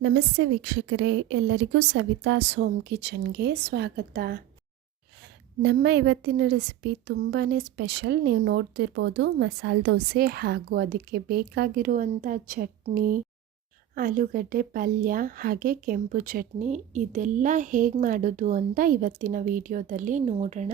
ನಮಸ್ತೆ ವೀಕ್ಷಕರೇ, ಎಲ್ಲರಿಗೂ ಸವಿತಾಸ್ ಹೋಮ್ ಕಿಚನ್ಗೆ ಸ್ವಾಗತ. ನಮ್ಮ ಇವತ್ತಿನ ರೆಸಿಪಿ ತುಂಬಾ ಸ್ಪೆಷಲ್. ನೀವು ನೋಡ್ತಿರ್ಬೋದು ಮಸಾಲೆ ದೋಸೆ ಹಾಗೂ ಅದಕ್ಕೆ ಬೇಕಾಗಿರುವಂಥ ಚಟ್ನಿ, ಆಲೂಗಡ್ಡೆ ಪಲ್ಯ ಹಾಗೆ ಕೆಂಪು ಚಟ್ನಿ ಇದೆಲ್ಲ ಹೇಗೆ ಮಾಡೋದು ಅಂತ ಇವತ್ತಿನ ವಿಡಿಯೋದಲ್ಲಿ ನೋಡೋಣ.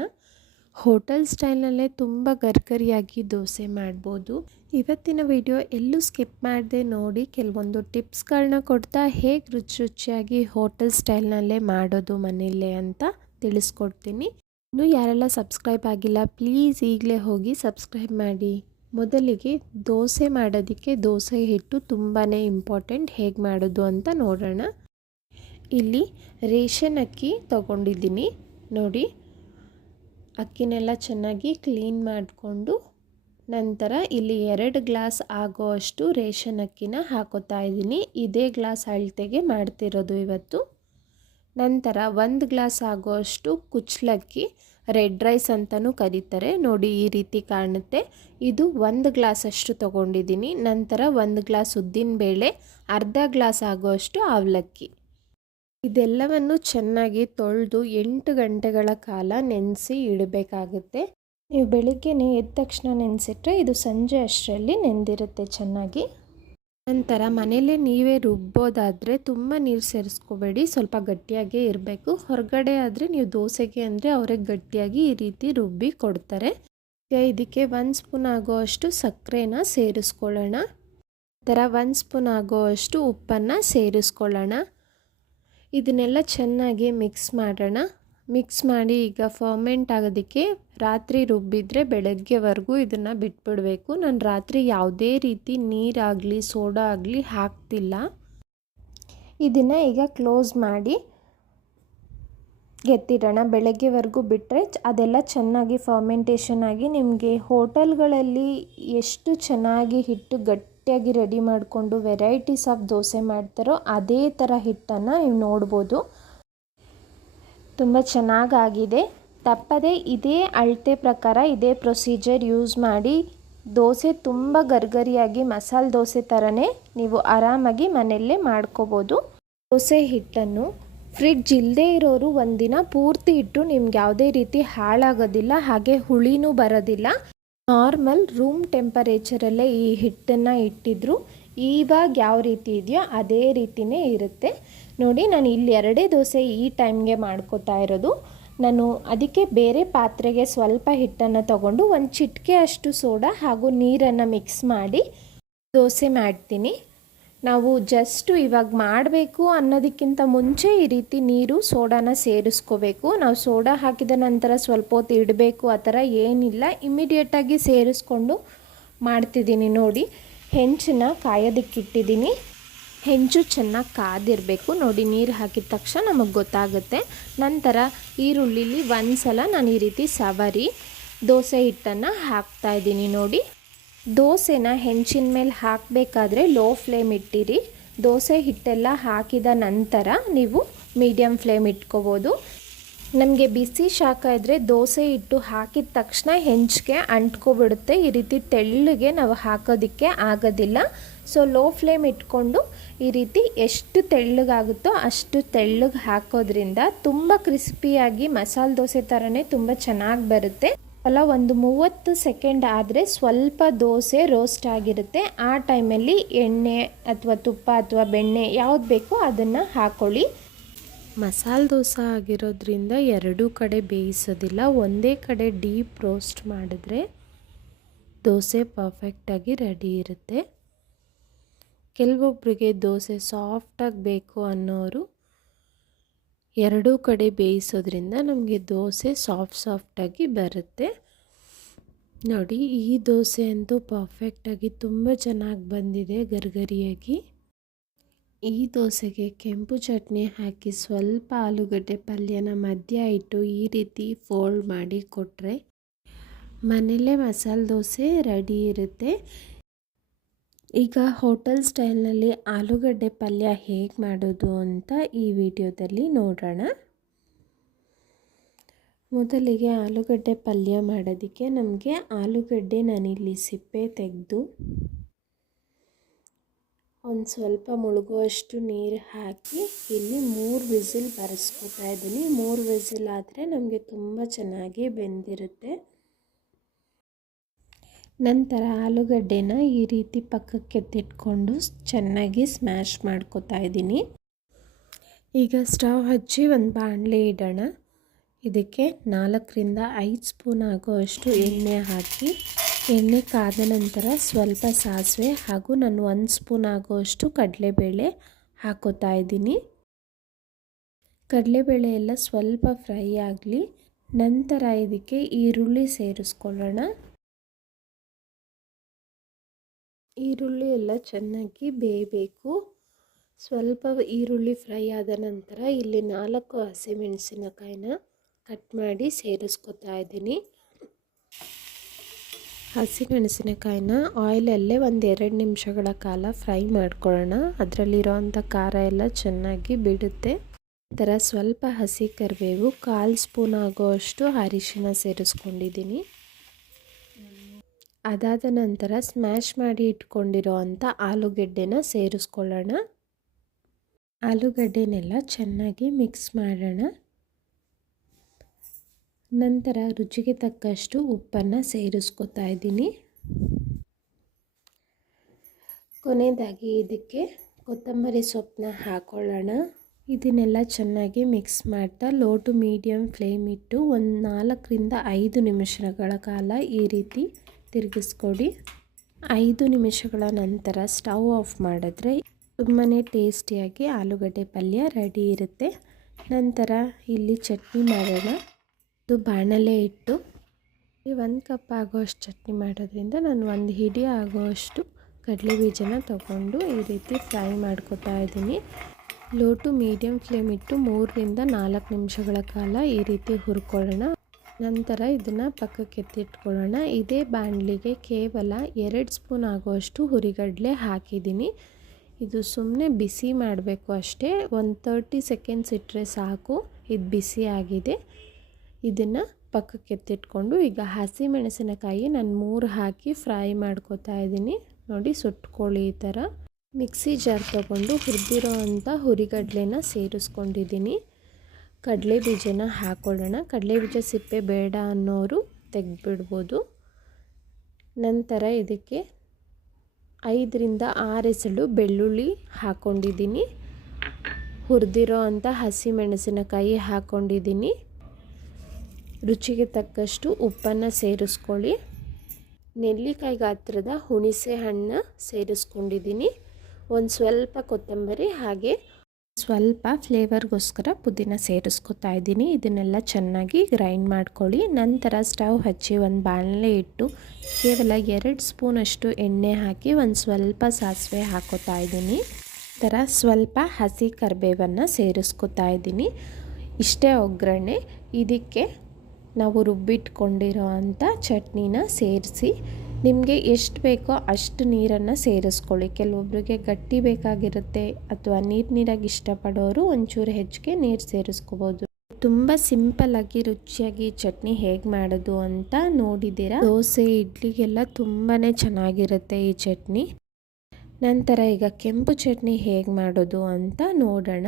ಹೋಟೆಲ್ ಸ್ಟೈಲ್ನಲ್ಲೇ ತುಂಬ ಗರ್ಗರಿಯಾಗಿ ದೋಸೆ ಮಾಡ್ಬೋದು. ಇವತ್ತಿನ ವಿಡಿಯೋ ಎಲ್ಲೂ ಸ್ಕಿಪ್ ಮಾಡದೆ ನೋಡಿ, ಕೆಲವೊಂದು ಟಿಪ್ಸ್ಗಳನ್ನ ಕೊಡ್ತಾ ಹೇಗೆ ರುಚಿಯಾಗಿ ಹೋಟೆಲ್ ಸ್ಟೈಲ್ನಲ್ಲೇ ಮಾಡೋದು ಮನೆಯಲ್ಲೇ ಅಂತ ತಿಳಿಸ್ಕೊಡ್ತೀನಿ. ಇನ್ನೂ ಯಾರೆಲ್ಲ ಸಬ್ಸ್ಕ್ರೈಬ್ ಆಗಿಲ್ಲ ಪ್ಲೀಸ್ ಈಗಲೇ ಹೋಗಿ ಸಬ್ಸ್ಕ್ರೈಬ್ ಮಾಡಿ. ಮೊದಲಿಗೆ ದೋಸೆ ಮಾಡೋದಕ್ಕೆ ದೋಸೆ ಹಿಟ್ಟು ತುಂಬಾ ಇಂಪಾರ್ಟೆಂಟ್. ಹೇಗೆ ಮಾಡೋದು ಅಂತ ನೋಡೋಣ. ಇಲ್ಲಿ ರೇಷನ್ ಅಕ್ಕಿ ತೊಗೊಂಡಿದ್ದೀನಿ ನೋಡಿ. ಅಕ್ಕಿನೆಲ್ಲ ಚೆನ್ನಾಗಿ ಕ್ಲೀನ್ ಮಾಡಿಕೊಂಡು ನಂತರ ಇಲ್ಲಿ 2 ಗ್ಲಾಸ್ ಆಗೋಷ್ಟು ರೇಷನ್ ಅಕ್ಕಿನ ಹಾಕೋತಾ ಇದ್ದೀನಿ. ಇದೇ ಗ್ಲಾಸ್ ಅಳತೆಗೆ ಮಾಡ್ತಿರೋದು ಇವತ್ತು. ನಂತರ 1 ಗ್ಲಾಸ್ ಆಗೋಷ್ಟು ಕುಚ್ಚಲಕ್ಕಿ, ರೆಡ್ ರೈಸ್ ಅಂತಲೂ ಕರೀತಾರೆ ನೋಡಿ, ಈ ರೀತಿ ಕಾಣುತ್ತೆ. ಇದು 1 ಗ್ಲಾಸ್ ಅಷ್ಟು ತೊಗೊಂಡಿದ್ದೀನಿ. ನಂತರ 1 ಗ್ಲಾಸ್ ಉದ್ದಿನಬೇಳೆ, ಅರ್ಧ ಗ್ಲಾಸ್ ಆಗೋಷ್ಟು ಅವಲಕ್ಕಿ. ಇದೆಲ್ಲವನ್ನು ಚೆನ್ನಾಗಿ ತೊಳೆದು 8 ಗಂಟೆಗಳ ಕಾಲ ನೆನೆಸಿ ಇಡಬೇಕಾಗುತ್ತೆ. ನೀವು ಬೆಳಿಗ್ಗೆನೇ ಎದ್ದ ತಕ್ಷಣ ನೆನೆಸಿಟ್ರೆ ಇದು ಸಂಜೆ ಅಷ್ಟರಲ್ಲಿ ನೆಂದಿರುತ್ತೆ ಚೆನ್ನಾಗಿ. ನಂತರ ಮನೇಲೇ ನೀವೇ ರುಬ್ಬೋದಾದರೆ ತುಂಬ ನೀರು ಸೇರಿಸ್ಕೋಬೇಡಿ, ಸ್ವಲ್ಪ ಗಟ್ಟಿಯಾಗೇ ಇರಬೇಕು. ಹೊರಗಡೆ ಆದರೆ ನೀವು ದೋಸೆಗೆ ಅಂದರೆ ಅವರೇ ಗಟ್ಟಿಯಾಗಿ ಈ ರೀತಿ ರುಬ್ಬಿ ಕೊಡ್ತಾರೆ. ಈಗ ಇದಕ್ಕೆ 1 ಸ್ಪೂನ್ ಆಗೋಷ್ಟು ಸಕ್ಕರೆನ ಸೇರಿಸ್ಕೊಳ್ಳೋಣ. ನಂತರ 1 ಸ್ಪೂನ್ ಆಗೋಷ್ಟು ಉಪ್ಪನ್ನು ಸೇರಿಸ್ಕೊಳ್ಳೋಣ. ಇದನ್ನೆಲ್ಲ ಚೆನ್ನಾಗಿ ಮಿಕ್ಸ್ ಮಾಡೋಣ. ಮಿಕ್ಸ್ ಮಾಡಿ ಈಗ ಫರ್ಮೆಂಟ್ ಆಗೋದಕ್ಕೆ ರಾತ್ರಿ ರುಬ್ಬಿದರೆ ಬೆಳಗ್ಗೆವರೆಗೂ ಇದನ್ನು ಬಿಟ್ಬಿಡಬೇಕು. ನಾನು ರಾತ್ರಿ ಯಾವುದೇ ರೀತಿ ನೀರಾಗಲಿ ಸೋಡಾ ಆಗಲಿ ಹಾಕ್ತಿಲ್ಲ. ಇದನ್ನು ಈಗ ಕ್ಲೋಸ್ ಮಾಡಿ ಎತ್ತಿಡೋಣ. ಬೆಳಗ್ಗೆವರೆಗೂ ಬಿಟ್ಟರೆ ಅದೆಲ್ಲ ಚೆನ್ನಾಗಿ ಫರ್ಮೆಂಟೇಷನ್ ಆಗಿ ನಿಮಗೆ ಹೋಟೆಲ್ಗಳಲ್ಲಿ ಎಷ್ಟು ಚೆನ್ನಾಗಿ ಹಿಟ್ಟು ಗಟ್ಟಿಯಾಗಿ ರೆಡಿ ಮಾಡಿಕೊಂಡು ವೆರೈಟೀಸ್ ಆಫ್ ದೋಸೆ ಮಾಡ್ತಾರೋ ಅದೇ ಥರ ಹಿಟ್ಟನ್ನು ನೀವು ನೋಡ್ಬೋದು. ತುಂಬ ಚೆನ್ನಾಗಾಗಿದೆ. ತಪ್ಪದೆ ಇದೇ ಅಳತೆ ಪ್ರಕಾರ ಇದೇ ಪ್ರೊಸೀಜರ್ ಯೂಸ್ ಮಾಡಿ ದೋಸೆ ತುಂಬ ಗರ್ಗರಿಯಾಗಿ ಮಸಾಲೆ ದೋಸೆ ಥರನೇ ನೀವು ಆರಾಮಾಗಿ ಮನೆಯಲ್ಲೇ ಮಾಡ್ಕೋಬೋದು. ದೋಸೆ ಹಿಟ್ಟನ್ನು ಫ್ರಿಡ್ಜ್ ಇಲ್ಲದೇ ಇರೋರು ಒಂದಿನ ಪೂರ್ತಿ ಇಟ್ಟು ನಿಮ್ಗೆ ಯಾವುದೇ ರೀತಿ ಹಾಳಾಗೋದಿಲ್ಲ, ಹಾಗೆ ಹುಳಿನೂ ಬರೋದಿಲ್ಲ. ನಾರ್ಮಲ್ ರೂಮ್ ಟೆಂಪರೇಚರಲ್ಲೇ ಈ ಹಿಟ್ಟನ್ನು ಇಟ್ಟಿದ್ರು ಇವಾಗ ಯಾವ ರೀತಿ ಇದೆಯೋ ಅದೇ ರೀತಿಯೇ ಇರುತ್ತೆ ನೋಡಿ. ನಾನು ಇಲ್ಲಿ 2 ದೋಸೆ ಈ ಟೈಮ್ಗೆ ಮಾಡ್ಕೋತಾ ಇರೋದು. ನಾನು ಅದಕ್ಕೆ ಬೇರೆ ಪಾತ್ರೆಗೆ ಸ್ವಲ್ಪ ಹಿಟ್ಟನ್ನು ತಗೊಂಡು 1 ಚಿಟಿಕೆ ಅಷ್ಟು ಸೋಡಾ ಹಾಗೂ ನೀರನ್ನು ಮಿಕ್ಸ್ ಮಾಡಿ ದೋಸೆ ಮಾಡ್ತೀನಿ. ನಾವು ಜಸ್ಟು ಇವಾಗ ಮಾಡಬೇಕು ಅನ್ನೋದಕ್ಕಿಂತ ಮುಂಚೆ ಈ ರೀತಿ ನೀರು ಸೋಡಾನ ಸೇರಿಸ್ಕೋಬೇಕು. ನಾವು ಸೋಡಾ ಹಾಕಿದ ನಂತರ ಸ್ವಲ್ಪ ಹೊತ್ತು ಇಡಬೇಕು ಆ ಥರ ಏನಿಲ್ಲ, ಇಮಿಡಿಯೇಟಾಗಿ ಸೇರಿಸ್ಕೊಂಡು ಮಾಡ್ತಿದ್ದೀನಿ ನೋಡಿ. ಹೆಂಚನ್ನ ಕಾಯೋದಕ್ಕಿಟ್ಟಿದ್ದೀನಿ. ಹೆಂಚು ಚೆನ್ನಾಗಿ ಕಾದಿರಬೇಕು ನೋಡಿ. ನೀರು ಹಾಕಿದ ತಕ್ಷಣ ನಮಗೆ ಗೊತ್ತಾಗುತ್ತೆ. ನಂತರ ಈರುಳ್ಳಿಲಿ 1 ಸಲ ನಾನು ಈ ರೀತಿ ಸವರಿ ದೋಸೆ ಹಿಟ್ಟನ್ನು ಹಾಕ್ತಾಯಿದ್ದೀನಿ ನೋಡಿ. ದೋಸೆನ ಹೆಂಚಿನ ಮೇಲೆ ಹಾಕಬೇಕಾದ್ರೆ ಲೋ ಫ್ಲೇಮ್ ಇಟ್ಟಿರಿ. ದೋಸೆ ಹಿಟ್ಟೆಲ್ಲ ಹಾಕಿದ ನಂತರ ನೀವು ಮೀಡಿಯಮ್ ಫ್ಲೇಮ್ ಇಟ್ಕೋಬೋದು. ನಮಗೆ ಬಿಸಿ ಶಾಖ ಇದ್ದರೆ ದೋಸೆ ಹಿಟ್ಟು ಹಾಕಿದ ತಕ್ಷಣ ಹೆಂಚಿಗೆ ಅಂಟ್ಕೊಬಿಡುತ್ತೆ. ಈ ರೀತಿ ತೆಳ್ಳಗೆ ನಾವು ಹಾಕೋದಕ್ಕೆ ಆಗೋದಿಲ್ಲ. ಸೊ ಲೋ ಫ್ಲೇಮ್ ಇಟ್ಕೊಂಡು ಈ ರೀತಿ ಎಷ್ಟು ತೆಳ್ಳಗಾಗುತ್ತೋ ಅಷ್ಟು ತೆಳ್ಳಗೆ ಹಾಕೋದ್ರಿಂದ ತುಂಬ ಕ್ರಿಸ್ಪಿಯಾಗಿ ಮಸಾಲೆ ದೋಸೆ ಥರನೇ ತುಂಬ ಚೆನ್ನಾಗಿ ಬರುತ್ತೆ. ಅಲ್ಲ, ಒಂದು 30 ಸೆಕೆಂಡ್ ಆದರೆ ಸ್ವಲ್ಪ ದೋಸೆ ರೋಸ್ಟ್ ಆಗಿರುತ್ತೆ. ಆ ಟೈಮಲ್ಲಿ ಎಣ್ಣೆ ಅಥವಾ ತುಪ್ಪ ಅಥವಾ ಬೆಣ್ಣೆ ಯಾವ್ದು ಬೇಕೋ ಅದನ್ನು ಹಾಕ್ಕೊಳ್ಳಿ. ಮಸಾಲೆ ದೋಸೆ ಆಗಿರೋದ್ರಿಂದ 2 ಕಡೆ ಬೇಯಿಸೋದಿಲ್ಲ, ಒಂದೇ ಕಡೆ ಡೀಪ್ ರೋಸ್ಟ್ ಮಾಡಿದ್ರೆ ದೋಸೆ ಪರ್ಫೆಕ್ಟಾಗಿ ರೆಡಿ ಇರುತ್ತೆ. ಕೆಲವೊಬ್ಬರಿಗೆ ದೋಸೆ ಸಾಫ್ಟಾಗಿ ಬೇಕು ಅನ್ನೋರು 2 ಕಡೆ ಬೇಯಿಸೋದ್ರಿಂದ ನಮಗೆ ದೋಸೆ ಸಾಫ್ಟಾಗಿ ಬರುತ್ತೆ ನೋಡಿ. ಈ ದೋಸೆ ಅಂತೂ ಪರ್ಫೆಕ್ಟಾಗಿ ತುಂಬ ಚೆನ್ನಾಗಿ ಬಂದಿದೆ ಗರ್ಗರಿಯಾಗಿ. ಈ ದೋಸೆಗೆ ಕೆಂಪು ಚಟ್ನಿ ಹಾಕಿ ಸ್ವಲ್ಪ ಆಲೂಗಡ್ಡೆ ಪಲ್ಯನ ಮಧ್ಯ ಇಟ್ಟು ಈ ರೀತಿ ಫೋಲ್ಡ್ ಮಾಡಿ ಕೊಟ್ಟರೆ ಮನೆಯಲ್ಲೇ ಮಸಾಲೆ ದೋಸೆ ರೆಡಿ ಇರುತ್ತೆ. ಈಗ ಹೋಟೆಲ್ ಸ್ಟೈಲ್ನಲ್ಲಿ ಆಲೂಗಡ್ಡೆ ಪಲ್ಯ ಹೇಗೆ ಮಾಡೋದು ಅಂತ ಈ ವಿಡಿಯೋದಲ್ಲಿ ನೋಡೋಣ. ಮೊದಲಿಗೆ ಆಲೂಗಡ್ಡೆ ಪಲ್ಯ ಮಾಡೋದಕ್ಕೆ ನಮಗೆ ಆಲೂಗಡ್ಡೆ ನಾನಿಲ್ಲಿ ಸಿಪ್ಪೆ ತೆಗೆದು ಒಂದು ಸ್ವಲ್ಪ ಮುಳುಗುವಷ್ಟು ನೀರು ಹಾಕಿ ಇಲ್ಲಿ 3 ವಿಸಿಲ್ ಬರೆಸ್ಕೊತಾ ಇದ್ದೀನಿ. 3 ವಿಸಿಲ್ ಆದರೆ ನಮಗೆ ತುಂಬ ಚೆನ್ನಾಗಿ ಬೆಂದಿರುತ್ತೆ. ನಂತರ ಆಲೂಗಡ್ಡೆನ ಈ ರೀತಿ ಪಕ್ಕಕ್ಕೆ ಎತ್ತಿಟ್ಕೊಂಡು ಚೆನ್ನಾಗಿ ಸ್ಮ್ಯಾಶ್ ಮಾಡ್ಕೊತಾ ಇದ್ದೀನಿ. ಈಗ ಸ್ಟವ್ ಹಚ್ಚಿ ಒಂದು ಬಾಣಲೆ ಇಡೋಣ. ಇದಕ್ಕೆ 4ರಿಂದ 5 ಸ್ಪೂನ್ ಆಗುವಷ್ಟು ಎಣ್ಣೆ ಹಾಕಿ, ಎಣ್ಣೆ ಕಾದ ನಂತರ ಸ್ವಲ್ಪ ಸಾಸಿವೆ ಹಾಗೂ ನಾನು 1 ಸ್ಪೂನ್ ಆಗುವಷ್ಟು ಕಡಲೆಬೇಳೆ ಹಾಕೋತಾ ಇದ್ದೀನಿ. ಕಡಲೆಬೇಳೆ ಎಲ್ಲ ಸ್ವಲ್ಪ ಫ್ರೈ ಆಗಲಿ. ನಂತರ ಇದಕ್ಕೆ ಈರುಳ್ಳಿ ಸೇರಿಸ್ಕೊಳ್ಳೋಣ. ಈರುಳ್ಳಿ ಎಲ್ಲ ಚೆನ್ನಾಗಿ ಬೇಯಬೇಕು. ಸ್ವಲ್ಪ ಈರುಳ್ಳಿ ಫ್ರೈ ಆದ ನಂತರ ಇಲ್ಲಿ 4 ಹಸಿಮೆಣಸಿನಕಾಯಿನ ಕಟ್ ಮಾಡಿ ಸೇರಿಸ್ಕೊತಾ ಇದ್ದೀನಿ. ಹಸಿಮೆಣಸಿನಕಾಯಿನ ಆಯಿಲಲ್ಲೇ 1-2 ನಿಮಿಷಗಳ ಕಾಲ ಫ್ರೈ ಮಾಡ್ಕೊಳ್ಳೋಣ. ಅದರಲ್ಲಿರೋವಂಥ ಖಾರ ಎಲ್ಲ ಚೆನ್ನಾಗಿ ಬಿಡುತ್ತೆ. ನಂತರ ಸ್ವಲ್ಪ ಹಸಿ ಕರಿಬೇವು, 1/4 ಸ್ಪೂನ್ ಆಗುವಷ್ಟು ಅರಿಶಿನ ಸೇರಿಸ್ಕೊಂಡಿದ್ದೀನಿ. ಅದಾದ ನಂತರ ಸ್ಮ್ಯಾಶ್ ಮಾಡಿ ಇಟ್ಕೊಂಡಿರೋ ಅಂಥ ಆಲೂಗಡ್ಡೆನ ಸೇರಿಸ್ಕೊಳ್ಳೋಣ. ಆಲೂಗಡ್ಡೆನೆಲ್ಲ ಚೆನ್ನಾಗಿ ಮಿಕ್ಸ್ ಮಾಡೋಣ. ನಂತರ ರುಚಿಗೆ ತಕ್ಕಷ್ಟು ಉಪ್ಪನ್ನು ಸೇರಿಸ್ಕೊತಾ ಇದ್ದೀನಿ. ಕೊನೆಯದಾಗಿ ಇದಕ್ಕೆ ಕೊತ್ತಂಬರಿ ಸೊಪ್ಪನ್ನ ಹಾಕೊಳ್ಳೋಣ. ಇದನ್ನೆಲ್ಲ ಚೆನ್ನಾಗಿ ಮಿಕ್ಸ್ ಮಾಡ್ತಾ ಲೋ ಟು ಮೀಡಿಯಮ್ ಫ್ಲೇಮ್ ಇಟ್ಟು ಒಂದು 4ರಿಂದ 5 ನಿಮಿಷಗಳ ಕಾಲ ಈ ರೀತಿ ತಿರುಗಿಸ್ಕೊಡಿ. 5 ನಿಮಿಷಗಳ ನಂತರ ಸ್ಟವ್ ಆಫ್ ಮಾಡಿದ್ರೆ ತುಂಬಾ ಟೇಸ್ಟಿಯಾಗಿ ಆಲೂಗಡ್ಡೆ ಪಲ್ಯ ರೆಡಿ ಇರುತ್ತೆ. ನಂತರ ಇಲ್ಲಿ ಚಟ್ನಿ ಮಾಡೋಣ. ಇದು ಬಾಣಲೆ ಇಟ್ಟು 1 ಕಪ್ ಆಗೋಷ್ಟು ಚಟ್ನಿ ಮಾಡೋದ್ರಿಂದ ನಾನು 1 ಹಿಡಿ ಆಗೋಷ್ಟು ಕಡಲೆ ಬೀಜನ ತಗೊಂಡು ಈ ರೀತಿ ಫ್ರೈ ಮಾಡ್ಕೊತಾ ಇದ್ದೀನಿ. ಲೋ ಟು ಮೀಡಿಯಮ್ ಫ್ಲೇಮ್ ಇಟ್ಟು 3ರಿಂದ 4 ನಿಮಿಷಗಳ ಕಾಲ ಈ ರೀತಿ ಹುರ್ಕೊಳ್ಳೋಣ. ನಂತರ ಇದನ್ನು ಪಕ್ಕಕ್ಕೆ ಎತ್ತಿಟ್ಕೊಳ್ಳೋಣ. ಇದೇ ಬಾಣಲಿಗೆ ಕೇವಲ 2 ಸ್ಪೂನ್ ಆಗುವಷ್ಟು ಹುರಿಗಡಲೆ ಹಾಕಿದ್ದೀನಿ. ಇದು ಸುಮ್ಮನೆ ಬಿಸಿ ಮಾಡಬೇಕು ಅಷ್ಟೇ. ಒಂದು 30 ಸೆಕೆಂಡ್ಸ್ ಇಟ್ಟರೆ ಸಾಕು. ಇದು ಬಿಸಿ ಆಗಿದೆ. ಇದನ್ನು ಪಕ್ಕಕ್ಕೆ ಎತ್ತಿಟ್ಕೊಂಡು ಈಗ ಹಸಿಮೆಣಸಿನಕಾಯಿ ನಾನು 3 ಹಾಕಿ ಫ್ರೈ ಮಾಡ್ಕೊತಾ ಇದ್ದೀನಿ. ನೋಡಿ, ಸುಟ್ಕೊಳ್ಳಿ ಈ ಥರ. ಮಿಕ್ಸಿ ಜಾರ್ ತೊಗೊಂಡು ಹುರಿದಿರೋ ಅಂಥ ಹುರಿಗಡಲೆನ ಸೇರಿಸ್ಕೊಂಡಿದ್ದೀನಿ. ಕಡಲೆ ಬೀಜನ ಹಾಕೊಳ್ಳೋಣ. ಕಡಲೆ ಬೀಜ ಸಿಪ್ಪೆ ಬೇಡ ಅನ್ನೋರು ತೆಗೆದುಬಿಡ್ಬೋದು. ನಂತರ ಇದಕ್ಕೆ 5ರಿಂದ 6 ಎಸಳು ಬೆಳ್ಳುಳ್ಳಿ ಹಾಕ್ಕೊಂಡಿದ್ದೀನಿ. ಹುರಿದಿರೋ ಅಂಥ ಹಸಿಮೆಣಸಿನಕಾಯಿ ಹಾಕ್ಕೊಂಡಿದ್ದೀನಿ. ರುಚಿಗೆ ತಕ್ಕಷ್ಟು ಉಪ್ಪನ್ನು ಸೇರಿಸ್ಕೊಳ್ಳಿ. ನೆಲ್ಲಿಕಾಯಿ ಗಾತ್ರದ ಹುಣಸೆ ಹಣ್ಣು ಸೇರಿಸ್ಕೊಂಡಿದ್ದೀನಿ. ಒಂದು ಸ್ವಲ್ಪ ಕೊತ್ತಂಬರಿ ಹಾಗೆ ಸ್ವಲ್ಪ ಫ್ಲೇವರ್ಗೋಸ್ಕರ ಪುದೀನ ಸೇರಿಸ್ಕೊತಾ ಇದ್ದೀನಿ. ಇದನ್ನೆಲ್ಲ ಚೆನ್ನಾಗಿ ಗ್ರೈಂಡ್ ಮಾಡ್ಕೊಳ್ಳಿ. ನಂತರ ಸ್ಟವ್ ಹಚ್ಚಿ ಒಂದು ಬಾಣಲೆ ಇಟ್ಟು ಕೇವಲ 2 ಸ್ಪೂನಷ್ಟು ಎಣ್ಣೆ ಹಾಕಿ ಒಂದು ಸ್ವಲ್ಪ ಸಾಸಿವೆ ಹಾಕೋತಾ ಇದ್ದೀನಿ. ನಂತರ ಸ್ವಲ್ಪ ಹಸಿ ಕರಿಬೇವನ್ನು ಸೇರಿಸ್ಕೊತಾ ಇದ್ದೀನಿ. ಇಷ್ಟೇ ಒಗ್ಗರಣೆ. ಇದಕ್ಕೆ ನಾವು ರುಬ್ಬಿಟ್ಕೊಂಡಿರೋ ಅಂಥ ಚಟ್ನಿನ ಸೇರಿಸಿ ನಿಮಗೆ ಎಷ್ಟು ಬೇಕೋ ಅಷ್ಟು ನೀರನ್ನು ಸೇರಿಸ್ಕೊಳ್ಳಿ. ಕೆಲವೊಬ್ಬರಿಗೆ ಗಟ್ಟಿ ಬೇಕಾಗಿರುತ್ತೆ ಅಥವಾ ನೀರಾಗಿ ಇಷ್ಟಪಡೋರು ಒಂಚೂರು ಹೆಚ್ಚಿಗೆ ನೀರು ಸೇರಿಸ್ಕೋಬೋದು. ತುಂಬ ಸಿಂಪಲ್ಲಾಗಿ ರುಚಿಯಾಗಿ ಚಟ್ನಿ ಹೇಗೆ ಮಾಡೋದು ಅಂತ ನೋಡಿದ್ದೀರಾ. ದೋಸೆ ಇಡ್ಲಿಗೆಲ್ಲ ತುಂಬಾ ಚೆನ್ನಾಗಿರುತ್ತೆ ಈ ಚಟ್ನಿ. ನಂತರ ಈಗ ಕೆಂಪು ಚಟ್ನಿ ಹೇಗೆ ಮಾಡೋದು ಅಂತ ನೋಡೋಣ.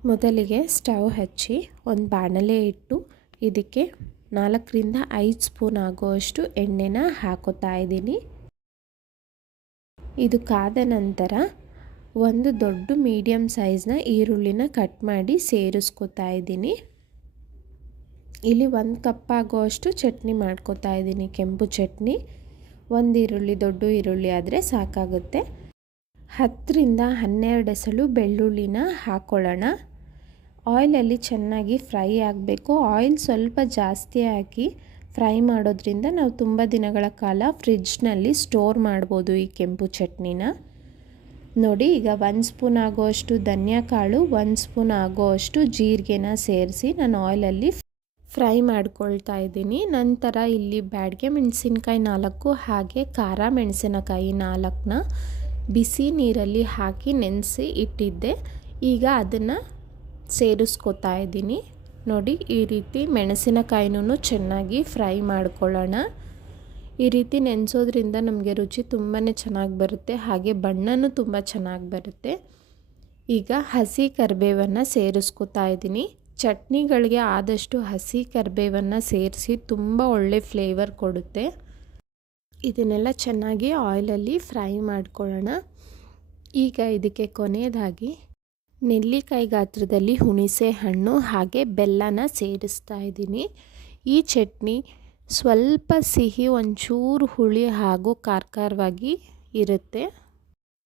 ಮೊದಲಿಗೆ ಸ್ಟವ್ ಹಚ್ಚಿ ಒಂದು ಬಾಣಲೆ ಇಟ್ಟು ಇದಕ್ಕೆ 4ರಿಂದ 5 ಸ್ಪೂನ್ ಆಗುವಷ್ಟು ಎಣ್ಣೆನ ಹಾಕೋತಾ ಇದ್ದೀನಿ. ಇದು ಕಾದ ನಂತರ ಒಂದು ದೊಡ್ಡ ಮೀಡಿಯಮ್ ಸೈಜ್ನ ಈರುಳ್ಳಿನ ಕಟ್ ಮಾಡಿ ಸೇರಿಸ್ಕೊತಾ ಇದ್ದೀನಿ. ಇಲ್ಲಿ 1 ಕಪ್ ಆಗುವಷ್ಟು ಚಟ್ನಿ ಮಾಡ್ಕೊತಾ ಇದ್ದೀನಿ, ಕೆಂಪು ಚಟ್ನಿ. 1 ಈರುಳ್ಳಿ, ದೊಡ್ಡ ಈರುಳ್ಳಿ ಆದರೆ ಸಾಕಾಗುತ್ತೆ. 10ರಿಂದ 12 ಎಸಳು ಬೆಳ್ಳುಳ್ಳಿನ ಹಾಕ್ಕೊಳ್ಳೋಣ. ಆಯಿಲಲ್ಲಿ ಚೆನ್ನಾಗಿ ಫ್ರೈ ಆಗಬೇಕು. ಆಯಿಲ್ ಸ್ವಲ್ಪ ಜಾಸ್ತಿ ಹಾಕಿ ಫ್ರೈ ಮಾಡೋದ್ರಿಂದ ನಾವು ತುಂಬ ದಿನಗಳ ಕಾಲ ಫ್ರಿಡ್ಜ್ನಲ್ಲಿ ಸ್ಟೋರ್ ಮಾಡ್ಬೋದು ಈ ಕೆಂಪು ಚಟ್ನಿನ. ನೋಡಿ, ಈಗ 1 ಸ್ಪೂನ್ ಆಗೋಷ್ಟು ಧನಿಯಾ ಕಾಳು, 1 ಸ್ಪೂನ್ ಆಗೋಷ್ಟು ಜೀರಿಗೆನ ಸೇರಿಸಿ ನಾನು ಆಯಿಲಲ್ಲಿ ಫ್ರೈ ಮಾಡ್ಕೊಳ್ತಾ ಇದ್ದೀನಿ. ನಂತರ ಇಲ್ಲಿ ಬ್ಯಾಡಗೆ ಮೆಣಸಿನ್ಕಾಯಿ 4 ಹಾಗೆ ಖಾರ ಮೆಣಸಿನಕಾಯಿ 4ನ ಬಿಸಿ ನೀರಲ್ಲಿ ಹಾಕಿ ನೆನೆಸಿ ಇಟ್ಟಿದ್ದೆ. ಈಗ ಅದನ್ನು ಸೇರಿಸ್ಕೊತಾ ಇದ್ದೀನಿ. ನೋಡಿ, ಈ ರೀತಿ ಮೆಣಸಿನಕಾಯಿನೂ ಚೆನ್ನಾಗಿ ಫ್ರೈ ಮಾಡ್ಕೊಳ್ಳೋಣ. ಈ ರೀತಿ ನೆನೆಸೋದ್ರಿಂದ ನಮಗೆ ರುಚಿ ತುಂಬಾ ಚೆನ್ನಾಗಿ ಬರುತ್ತೆ, ಹಾಗೆ ಬಣ್ಣನೂ ತುಂಬ ಚೆನ್ನಾಗಿ ಬರುತ್ತೆ. ಈಗ ಹಸಿ ಕರಿಬೇವನ್ನು ಸೇರಿಸ್ಕೊತಾ ಇದ್ದೀನಿ. ಚಟ್ನಿಗಳಿಗೆ ಆದಷ್ಟು ಹಸಿ ಕರಿಬೇವನ್ನು ಸೇರಿಸಿ ತುಂಬ ಒಳ್ಳೆ ಫ್ಲೇವರ್ ಕೊಡುತ್ತೆ. ಇದನ್ನೆಲ್ಲ ಚೆನ್ನಾಗಿ ಆಯಿಲಲ್ಲಿ ಫ್ರೈ ಮಾಡ್ಕೊಳ್ಳೋಣ. ಈಗ ಇದಕ್ಕೆ ಕೊನೆಯದಾಗಿ ನೆಲ್ಲಿಕಾಯಿ ಗಾತ್ರದಲ್ಲಿ ಹುಣಸೆ ಹಣ್ಣು ಹಾಗೆ ಬೆಲ್ಲನ ಸೇರಿಸ್ತಾ ಇದ್ದೀನಿ. ಈ ಚಟ್ನಿ ಸ್ವಲ್ಪ ಸಿಹಿ, ಒಂಚೂರು ಹುಳಿ ಹಾಗೂ ಖಾರವಾಗಿ ಇರುತ್ತೆ.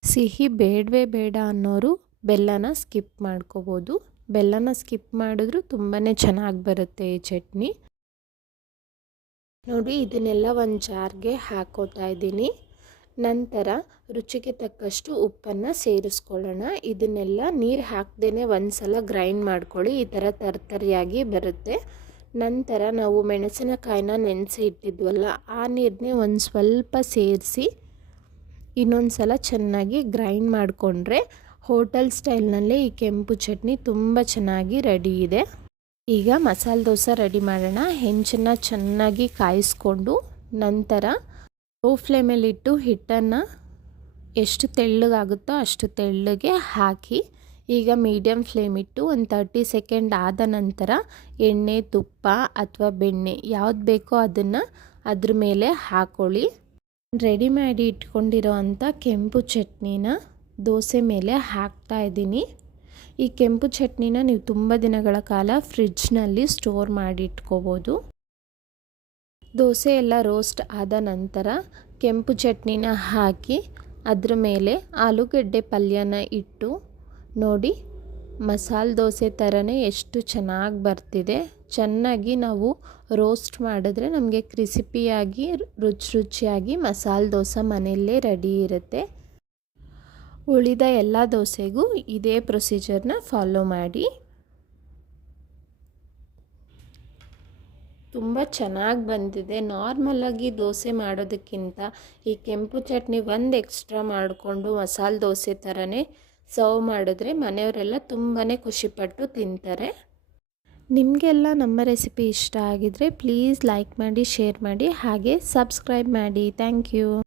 ಸಿಹಿ ಬೇಡವೇ ಬೇಡ ಅನ್ನೋರು ಬೆಲ್ಲನ ಸ್ಕಿಪ್ ಮಾಡ್ಕೋಬೋದು. ಬೆಲ್ಲನ ಸ್ಕಿಪ್ ಮಾಡಿದ್ರೂ ತುಂಬಾ ಚೆನ್ನಾಗಿ ಬರುತ್ತೆ ಈ ಚಟ್ನಿ. ನೋಡಿ, ಇದನ್ನೆಲ್ಲ ಒಂದು ಜಾರ್ಗೆ ಹಾಕೋತಾ ಇದ್ದೀನಿ. ನಂತರ ರುಚಿಗೆ ತಕ್ಕಷ್ಟು ಉಪ್ಪನ್ನು ಸೇರಿಸ್ಕೊಳ್ಳೋಣ. ಇದನ್ನೆಲ್ಲ ನೀರು ಹಾಕ್ದೇ ಒಂದು ಸಲ ಗ್ರೈಂಡ್ ಮಾಡ್ಕೊಳ್ಳಿ, ಈ ಥರ ತರ್ತರಿಯಾಗಿ ಬರುತ್ತೆ. ನಂತರ ನಾವು ಮೆಣಸಿನಕಾಯಿನ ನೆನೆಸಿ ಇಟ್ಟಿದ್ವಲ್ಲ, ಆ ನೀರನ್ನೇ ಒಂದು ಸ್ವಲ್ಪ ಸೇರಿಸಿ ಇನ್ನೊಂದು ಸಲ ಚೆನ್ನಾಗಿ ಗ್ರೈಂಡ್ ಮಾಡಿಕೊಂಡ್ರೆ ಹೋಟೆಲ್ ಸ್ಟೈಲ್ನಲ್ಲೇ ಈ ಕೆಂಪು ಚಟ್ನಿ ತುಂಬ ಚೆನ್ನಾಗಿ ರೆಡಿ ಇದೆ. ಈಗ ಮಸಾಲೆ ದೋಸೆ ರೆಡಿ ಮಾಡೋಣ. ಹೆಂಚನ್ನು ಚೆನ್ನಾಗಿ ಕಾಯಿಸ್ಕೊಂಡು ನಂತರ ಲೋ ಫ್ಲೇಮಲ್ಲಿಟ್ಟು ಹಿಟ್ಟನ್ನು ಎಷ್ಟು ತೆಳ್ಳಗಾಗುತ್ತೋ ಅಷ್ಟು ತೆಳ್ಳಗೆ ಹಾಕಿ ಈಗ ಮೀಡಿಯಮ್ ಫ್ಲೇಮ್ ಇಟ್ಟು ಒಂದು 30 ಸೆಕೆಂಡ್ ಆದ ನಂತರ ಎಣ್ಣೆ, ತುಪ್ಪ ಅಥವಾ ಬೆಣ್ಣೆ ಯಾವ್ದು ಬೇಕೋ ಅದನ್ನು ಅದ್ರ ಮೇಲೆ ಹಾಕೊಳ್ಳಿ. ರೆಡಿ ಮಾಡಿ ಇಟ್ಕೊಂಡಿರೋ ಅಂಥ ಕೆಂಪು ಚಟ್ನಿನ ದೋಸೆ ಮೇಲೆ ಹಾಕ್ತಾ ಇದ್ದೀನಿ. ಈ ಕೆಂಪು ಚಟ್ನಿನ ನೀವು ತುಂಬ ದಿನಗಳ ಕಾಲ ಫ್ರಿಡ್ಜ್ನಲ್ಲಿ ಸ್ಟೋರ್ ಮಾಡಿ ಇಟ್ಕೋಬೋದು. ದೋಸೆ ಎಲ್ಲ ರೋಸ್ಟ್ ಆದ ನಂತರ ಕೆಂಪು ಚಟ್ನಿನ ಹಾಕಿ ಅದ್ರ ಮೇಲೆ ಆಲೂಗಡ್ಡೆ ಪಲ್ಯನ ಇಟ್ಟು ನೋಡಿ, ಮಸಾಲೆ ದೋಸೆ ಥರನೇ ಎಷ್ಟು ಚೆನ್ನಾಗಿ ಬರ್ತಿದೆ. ಚೆನ್ನಾಗಿ ನಾವು ರೋಸ್ಟ್ ಮಾಡಿದ್ರೆ ನಮಗೆ ಕ್ರಿಸಿಪಿಯಾಗಿ ರುಚಿಯಾಗಿ ಮಸಾಲೆ ದೋಸೆ ಮನೆಯಲ್ಲೇ ರೆಡಿ ಇರುತ್ತೆ. ಉಳಿದ ಎಲ್ಲ ದೋಸೆಗೂ ಇದೇ ಪ್ರೊಸೀಜರ್ನ ಫಾಲೋ ಮಾಡಿ. ತುಂಬ ಚೆನ್ನಾಗಿ ಬಂದಿದೆ. ನಾರ್ಮಲಾಗಿ ದೋಸೆ ಮಾಡೋದಕ್ಕಿಂತ ಈ ಕೆಂಪು ಚಟ್ನಿ ಒಂದು ಎಕ್ಸ್ಟ್ರಾ ಮಾಡಿಕೊಂಡು ಮಸಾಲೆ ದೋಸೆ ಥರನೇ ಸರ್ವ್ ಮಾಡಿದ್ರೆ ಮನೆಯವರೆಲ್ಲ ತುಂಬಾ ಖುಷಿಪಟ್ಟು ತಿಂತಾರೆ. ನಿಮಗೆಲ್ಲ ನಮ್ಮ ರೆಸಿಪಿ ಇಷ್ಟ ಆಗಿದರೆ ಪ್ಲೀಸ್ ಲೈಕ್ ಮಾಡಿ, ಶೇರ್ ಮಾಡಿ, ಹಾಗೆ ಸಬ್ಸ್ಕ್ರೈಬ್ ಮಾಡಿ. Thank you.